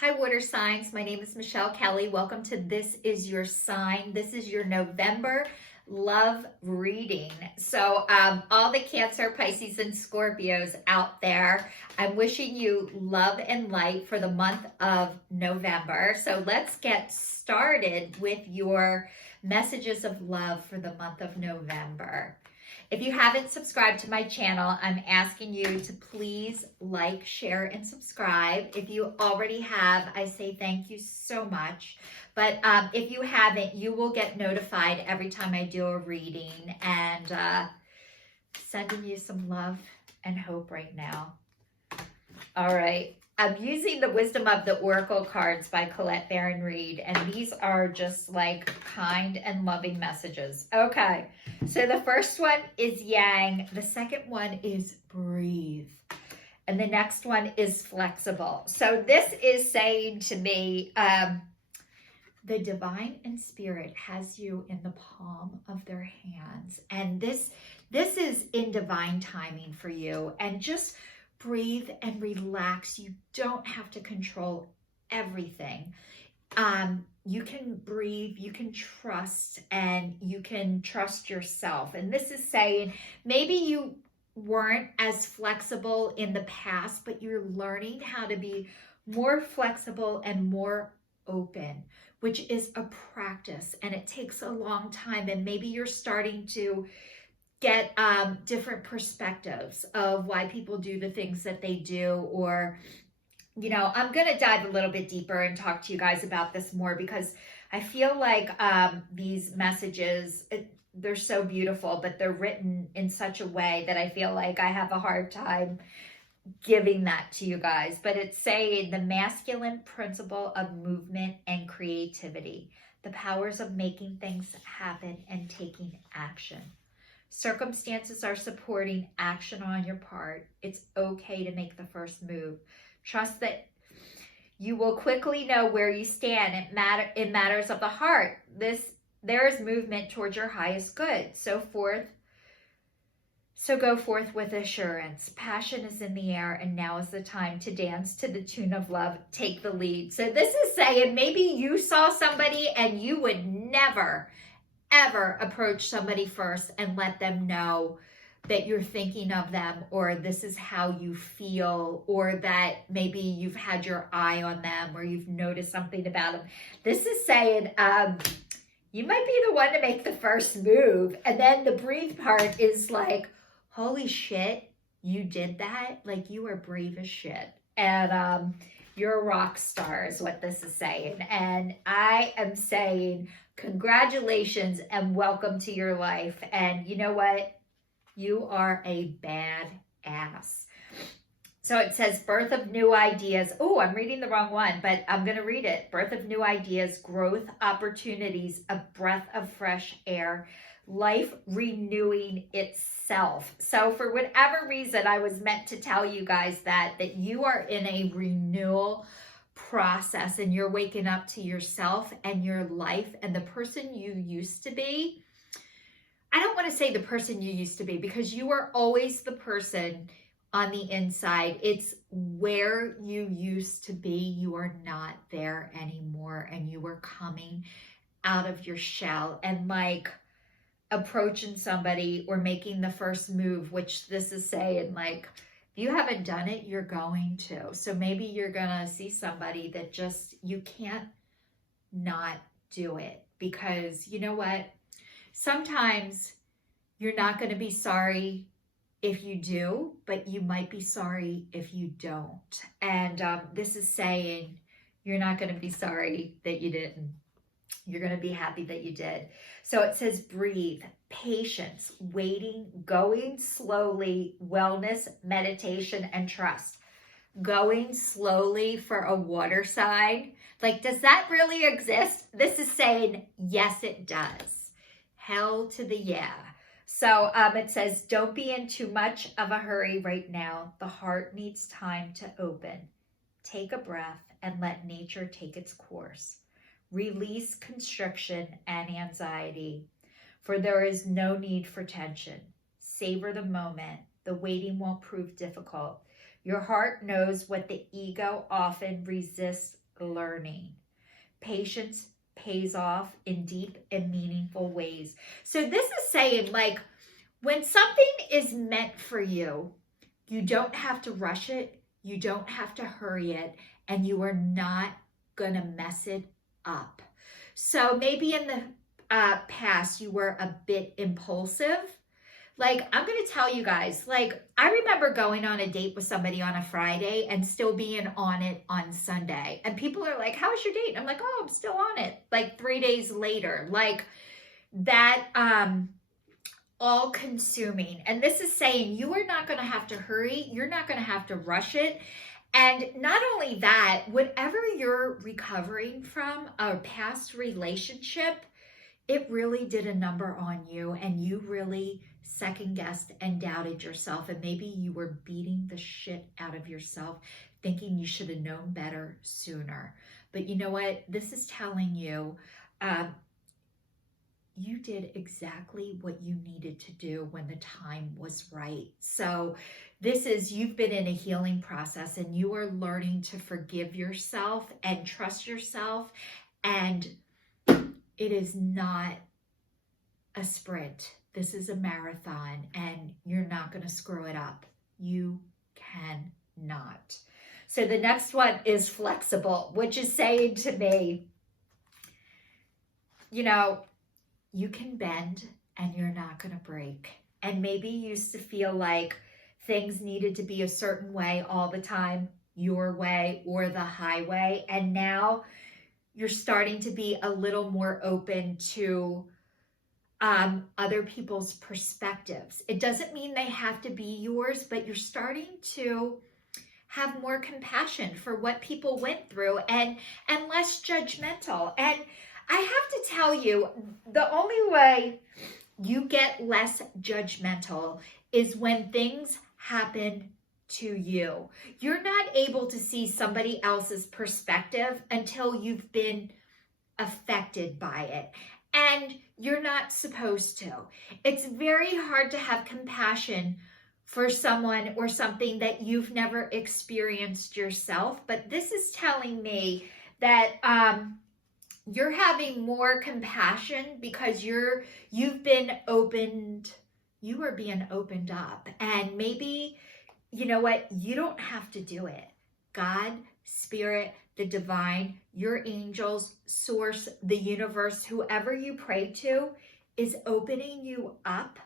Hi, water signs. My name is Michelle Kelly. Welcome to This Is Your Sign. This is your November love reading. So, all the Cancer, Pisces, and Scorpios out there, I'm wishing you love and light for the month of November. So, let's get started with your messages of love for the month of November. If you haven't subscribed to my channel, I'm asking you to please like, share, and subscribe. If you already have, I say thank you so much. But if you haven't, you will get notified every time I do a reading, and sending you some love and hope right now. All right. I'm using the Wisdom of the Oracle cards by Colette Baron Reed, and these are just like kind and loving messages. Okay, so the first one is Yang, the second one is breathe, and the next one is flexible. So this is saying to me, the divine and spirit has you in the palm of their hands, and this is in divine timing for you, and just breathe and relax. You don't have to control everything. You can breathe, you can trust, and you can trust yourself. And this is saying maybe you weren't as flexible in the past, but you're learning how to be more flexible and more open, which is a practice, and it takes a long time. And maybe you're starting to get different perspectives of why people do the things that they do, or, you know, I'm going to dive a little bit deeper and talk to you guys about this more, because I feel like these messages, they're so beautiful, but they're written in such a way that I feel like I have a hard time giving that to you guys. But it's saying the masculine principle of movement and creativity, the powers of making things happen and taking action. Circumstances are supporting action on your part. It's okay to make the first move. Trust that you will quickly know where you stand in matters of the heart. There is movement towards your highest good. So go forth with assurance. Passion is in the air, and now is the time to dance to the tune of love. Take the lead. So this is saying maybe you saw somebody and you would never ever approach somebody first and let them know that you're thinking of them, or this is how you feel, or that maybe you've had your eye on them, or you've noticed something about them. This is saying you might be the one to make the first move. And then the breathe part is like, holy shit, you did that? Like, you are brave as shit. And you're a rock star is what this is saying. And I am saying congratulations and welcome to your life. And you know what? You are a badass. So it says birth of new ideas. Oh, I'm reading the wrong one, but I'm going to read it. Birth of new ideas, growth opportunities, a breath of fresh air, life renewing itself. So for whatever reason, I was meant to tell you guys that you are in a renewal process, and you're waking up to yourself and your life and the person you used to be. I don't want to say the person you used to be, because you are always the person on the inside. It's where you used to be. You are not there anymore, and you are coming out of your shell and like approaching somebody or making the first move, which this is saying like, if you haven't done it, you're going to. So maybe you're going to see somebody that just, you can't not do it, because you know what? Sometimes you're not going to be sorry if you do, but you might be sorry if you don't. And this is saying you're not going to be sorry that you didn't. You're going to be happy that you did. So it says breathe, patience, waiting, going slowly, wellness, meditation, and trust. Going slowly for a water sign. Like, does that really exist? This is saying, yes, it does. Hell to the yeah. So it says, don't be in too much of a hurry right now. The heart needs time to open. Take a breath and let nature take its course. Release constriction and anxiety, for there is no need for tension. Savor the moment. The waiting won't prove difficult. Your heart knows what the ego often resists learning. Patience pays off in deep and meaningful ways. So this is saying, like, when something is meant for you, you don't have to rush it, you don't have to hurry it, and you are not gonna mess it up. So maybe in the past you were a bit impulsive. Like, I'm going to tell you guys, like, I remember going on a date with somebody on a Friday and still being on it on Sunday. And people are like, how was your date? I'm like, oh, I'm still on it. Like 3 days later, like that, all consuming. And this is saying you are not going to have to hurry. You're not going to have to rush it. And not only that, whatever you're recovering from a past relationship, it really did a number on you, and you really second guessed and doubted yourself. And maybe you were beating the shit out of yourself, thinking you should have known better sooner. But you know what? This is telling you, you did exactly what you needed to do when the time was right. So this is, you've been in a healing process, and you are learning to forgive yourself and trust yourself. And it is not a sprint. This is a marathon, and you're not going to screw it up. You cannot. So the next one is flexible, which is saying to me, you know, you can bend and you're not going to break. And maybe you used to feel like things needed to be a certain way all the time, your way or the highway. And now you're starting to be a little more open to other people's perspectives. It doesn't mean they have to be yours, but you're starting to have more compassion for what people went through, and less judgmental. And I have to tell you, the only way you get less judgmental is when things happen to you. You're not able to see somebody else's perspective until you've been affected by it. And you're not supposed to. It's very hard to have compassion for someone or something that you've never experienced yourself. But this is telling me that you're having more compassion because you've been opened, you are being opened up. And maybe, you know what, you don't have to do it. God, Spirit, the divine, your angels, source, the universe, whoever you pray to is opening you up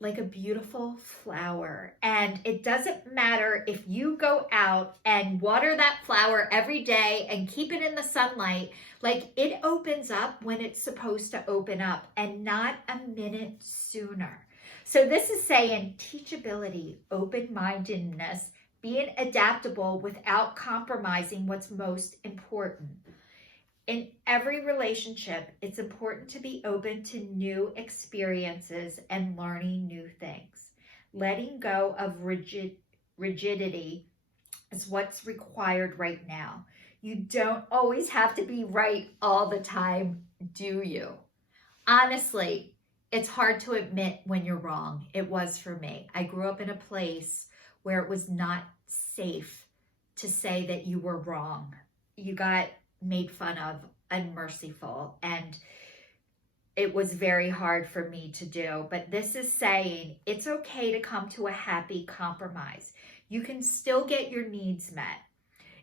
like a beautiful flower. And it doesn't matter if you go out and water that flower every day and keep it in the sunlight, like it opens up when it's supposed to open up, and not a minute sooner. So this is saying teachability, open-mindedness, being adaptable without compromising what's most important. In every relationship, it's important to be open to new experiences and learning new things. Letting go of rigidity is what's required right now. You don't always have to be right all the time, do you? Honestly, it's hard to admit when you're wrong. It was for me. I grew up in a place where it was not safe to say that you were wrong. You got made fun of, unmerciful, and it was very hard for me to do. But this is saying it's okay to come to a happy compromise. You can still get your needs met.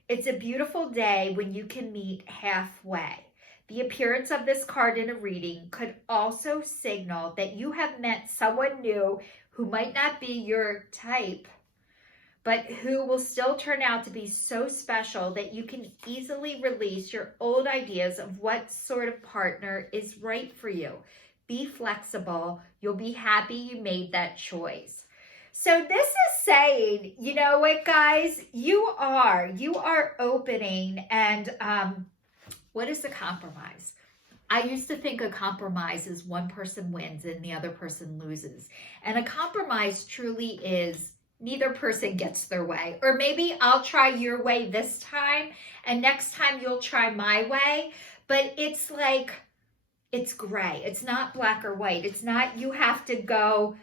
It's a beautiful day when you can meet halfway. The appearance of this card in a reading could also signal that you have met someone new who might not be your type, but who will still turn out to be so special that you can easily release your old ideas of what sort of partner is right for you. Be flexible. You'll be happy you made that choice. So this is saying, you know what, guys, you are opening. And what is a compromise? I used to think a compromise is one person wins and the other person loses. And a compromise truly is neither person gets their way. Or maybe I'll try your way this time, and next time you'll try my way. But it's like, it's gray. It's not black or white. It's not you have to go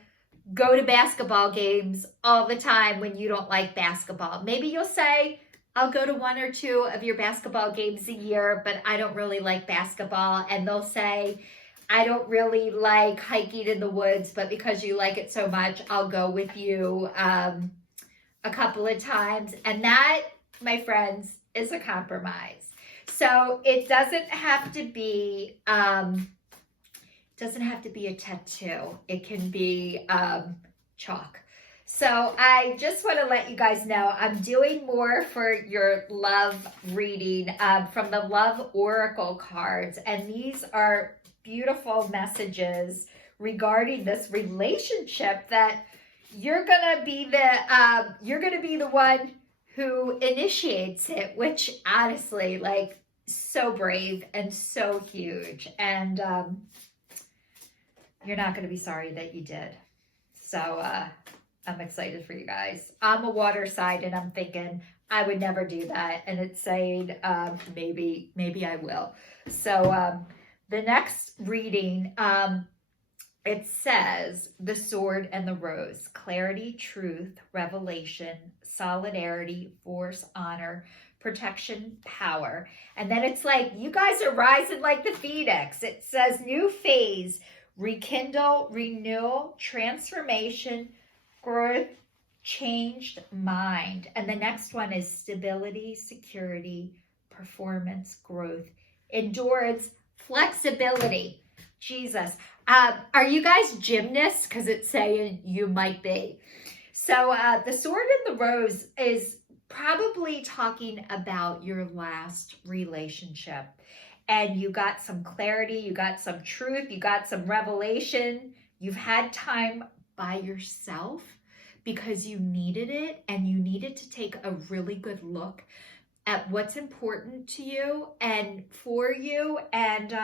to basketball games all the time when you don't like basketball. Maybe you'll say, I'll go to one or two of your basketball games a year, but I don't really like basketball. And they'll say, I don't really like hiking in the woods, but because you like it so much, I'll go with you a couple of times. And that, my friends, is a compromise. So it doesn't have to be a tattoo. It can be chalk. So I just want to let you guys know I'm doing more for your love reading from the Love Oracle cards. And these are beautiful messages regarding this relationship that you're gonna be the one who initiates it, which honestly, like, so brave and so huge. And you're not gonna be sorry that you did. So I'm excited for you guys. I'm a water sign and I'm thinking I would never do that. And it's saying maybe I will. So the next reading, it says the sword and the rose, clarity, truth, revelation, solidarity, force, honor, protection, power. And then it's like, you guys are rising like the phoenix. It says new phase, rekindle, renewal, transformation, growth, changed mind. And the next one is stability, security, performance, growth, endurance, flexibility. Jesus. Are you guys gymnasts? Because it's saying you might be. So the sword and the rose is probably talking about your last relationship. And you got some clarity, you got some truth, you got some revelation. You've had time by yourself because you needed it, and you needed to take a really good look at what's important to you and for you. And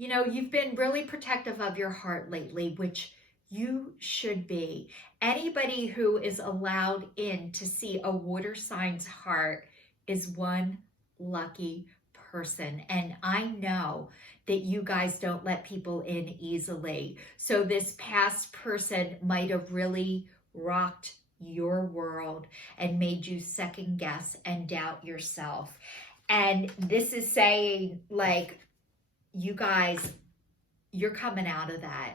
you know, you've been really protective of your heart lately, which you should be. Anybody who is allowed in to see a water sign's heart is one lucky person. And I know that you guys don't let people in easily. So this past person might have really rocked your world and made you second guess and doubt yourself. And this is saying, like, you guys, you're coming out of that.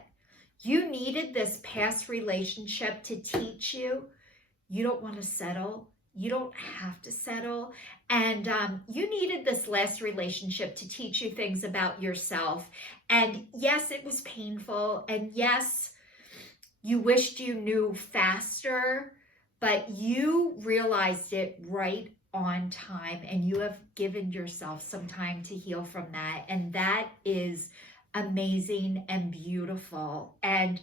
You needed this past relationship to teach you you don't want to settle. You don't have to settle. And you needed this last relationship to teach you things about yourself. And yes, it was painful. And yes, you wished you knew faster, but you realized it right on time, and you have given yourself some time to heal from that. And that is amazing and beautiful. And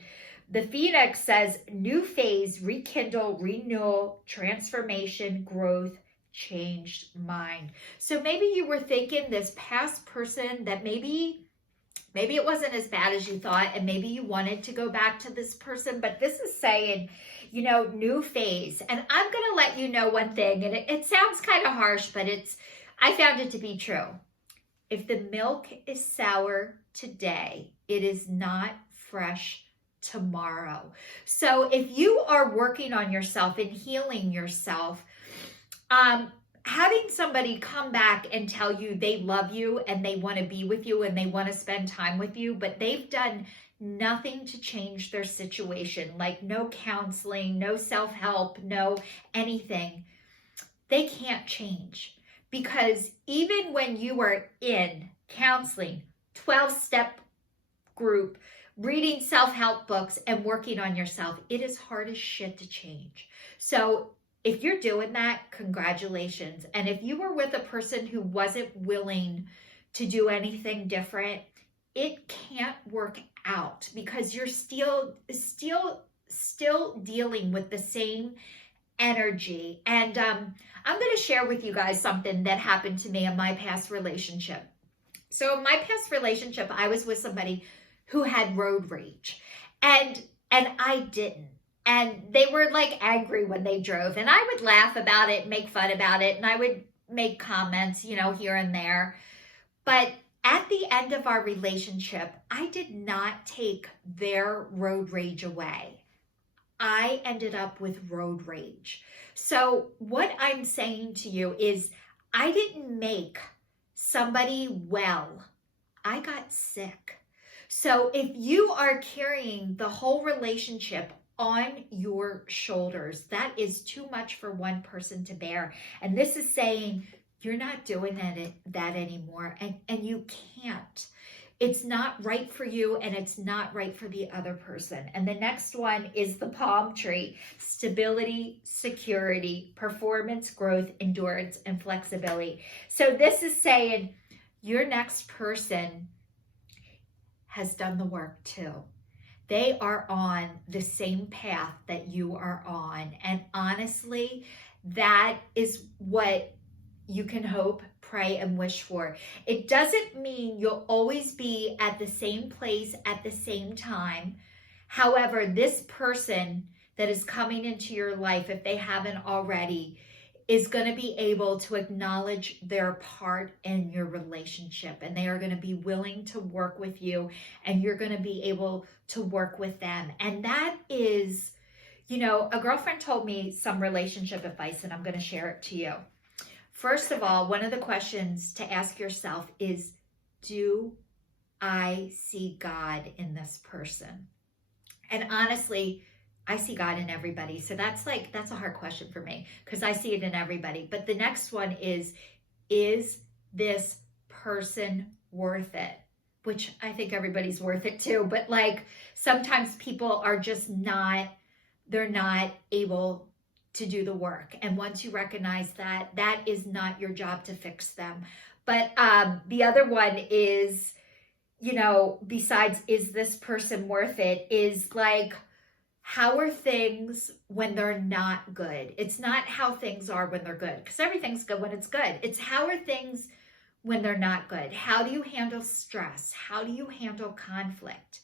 the Phoenix says new phase, rekindle, renewal, transformation, growth, changed mind. So maybe you were thinking this past person that maybe it wasn't as bad as you thought, and maybe you wanted to go back to this person, but this is saying, you know, new phase. And I'm going to let you know one thing, and it sounds kind of harsh, but I found it to be true. If the milk is sour today, it is not fresh tomorrow. So if you are working on yourself and healing yourself, having somebody come back and tell you they love you and they want to be with you and they want to spend time with you, but they've done nothing to change their situation, like no counseling, no self-help, no anything, they can't change. Because even when you are in counseling, 12-step group, reading self-help books and working on yourself, it is hard as shit to change. So if you're doing that, congratulations. And if you were with a person who wasn't willing to do anything different, it can't work out because you're still dealing with the same energy. And I'm going to share with you guys something that happened to me in my past relationship. So in my past relationship, I was with somebody who had road rage, and I didn't. And they were like angry when they drove, and I would laugh about it, make fun about it, and I would make comments, you know, here and there. But at the end of our relationship, I did not take their road rage away. I ended up with road rage. So what I'm saying to you is I didn't make somebody well. I got sick. So if you are carrying the whole relationship on your shoulders, that is too much for one person to bear. And this is saying you're not doing that anymore, and you can't. It's not right for you, and it's not right for the other person. And the next one is the palm tree: stability, security, performance, growth, endurance, and flexibility. So this is saying your next person has done the work too. They are on the same path that you are on. And honestly, that is what you can hope, pray, and wish for. It doesn't mean you'll always be at the same place at the same time. However, this person that is coming into your life, if they haven't already, is going to be able to acknowledge their part in your relationship, and they are going to be willing to work with you, and you're going to be able to work with them. And that is, a girlfriend told me some relationship advice, and I'm going to share it to you. First of all, one of the questions to ask yourself is, do I see God in this person? And honestly, I see God in everybody. So that's a hard question for me, because I see it in everybody. But the next one is this person worth it? Which I think everybody's worth it too. But sometimes people are just they're not able to do the work. And once you recognize that, that is not your job to fix them. But the other one is, besides, is this person worth it, is how are things when they're not good? It's not how things are when they're good, because everything's good when it's good. It's how are things when they're not good? How do you handle stress? How do you handle conflict?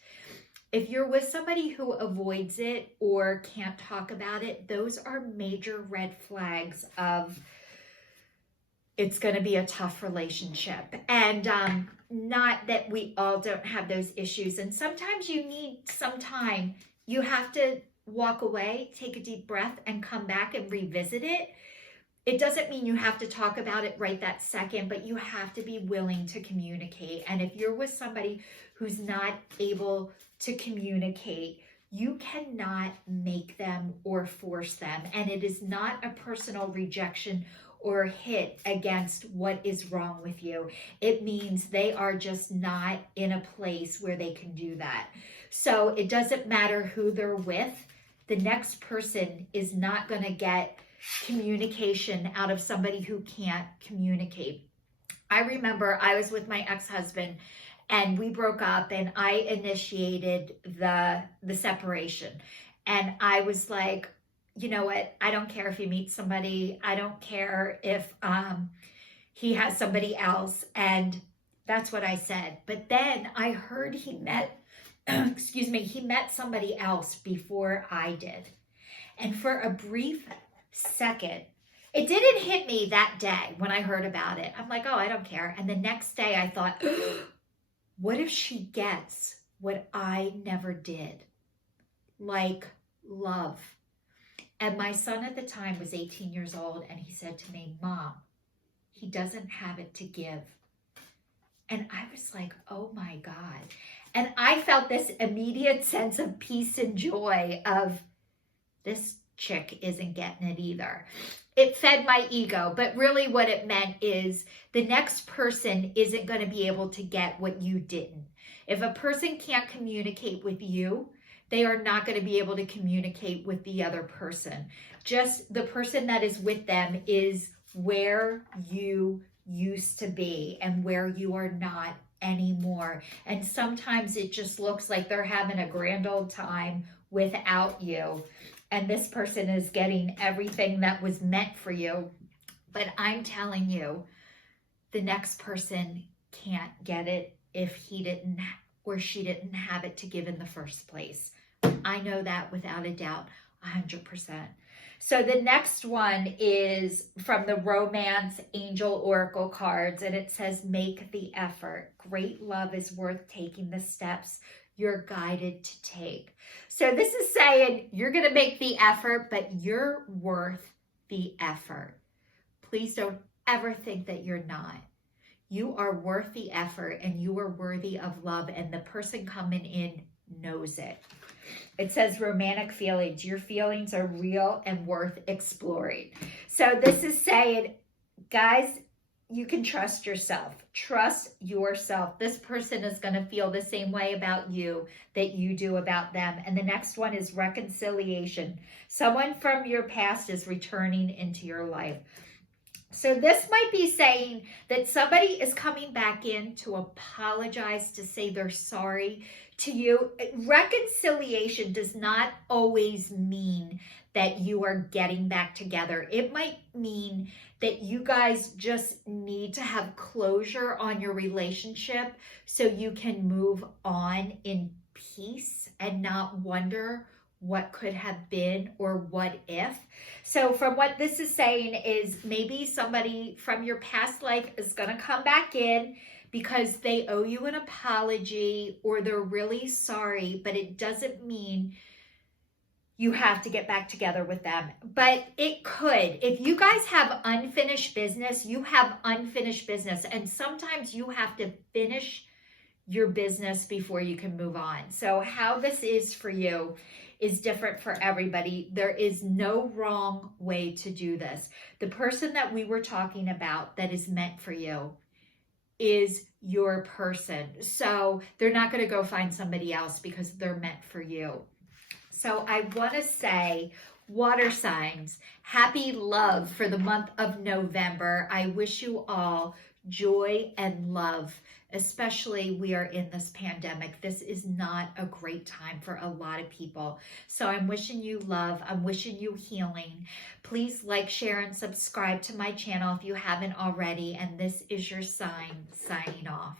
If you're with somebody who avoids it or can't talk about it, those are major red flags of it's going to be a tough relationship. And not that we all don't have those issues. And sometimes you need some time. You have to walk away, take a deep breath, and come back and revisit it. It doesn't mean you have to talk about it right that second, but you have to be willing to communicate. And if you're with somebody who's not able to communicate, you cannot make them or force them. And it is not a personal rejection or hit against what is wrong with you. It means they are just not in a place where they can do that. So it doesn't matter who they're with. The next person is not going to get communication out of somebody who can't communicate. I remember I was with my ex-husband and we broke up, and I initiated the separation. And I was like, you know what? I don't care if he meets somebody. I don't care if he has somebody else. And that's what I said. But then I heard he met, he met somebody else before I did. And for a brief second, it didn't hit me that day when I heard about it. I'm like, oh, I don't care. And the next day I thought, what if she gets what I never did? Like love. And my son at the time was 18 years old, and he said to me, Mom, he doesn't have it to give. And I was like, oh my God. And I felt this immediate sense of peace and joy of, this chick isn't getting it either. It fed my ego, but really what it meant is the next person isn't going to be able to get what you didn't. If a person can't communicate with you, they are not going to be able to communicate with the other person. Just the person that is with them is where you used to be and where you are not anymore. And sometimes it just looks like they're having a grand old time without you. And this person is getting everything that was meant for you. But I'm telling you, the next person can't get it if he didn't or she didn't have it to give in the first place. I know that without a doubt, 100%. So the next one is from the Romance Angel Oracle cards, and it says, make the effort. Great love is worth taking the steps you're guided to take. So this is saying you're going to make the effort, but you're worth the effort. Please don't ever think that you're not. You are worth the effort and you are worthy of love, and the person coming in knows it. It says romantic feelings. Your feelings are real and worth exploring. So this is saying, guys, you can trust yourself. Trust yourself. This person is going to feel the same way about you that you do about them. And the next one is reconciliation. Someone from your past is returning into your life. So this might be saying that somebody is coming back in to apologize, to say they're sorry to you. Reconciliation does not always mean that you are getting back together. It might mean that you guys just need to have closure on your relationship so you can move on in peace and not wonder what could have been or what if. So from what this is saying is maybe somebody from your past life is going to come back in because they owe you an apology or they're really sorry, but it doesn't mean you have to get back together with them. But it could. If you guys have unfinished business, you have unfinished business. And sometimes you have to finish your business before you can move on. So how this is for you is different for everybody. There is no wrong way to do this. The person that we were talking about that is meant for you is your person. So they're not going to go find somebody else because they're meant for you. So I want to say, water signs, happy love for the month of November. I wish you all joy and love. Especially we are in this pandemic. This is not a great time for a lot of people. So I'm wishing you love. I'm wishing you healing. Please like, share, and subscribe to my channel if you haven't already. And this is your sign signing off.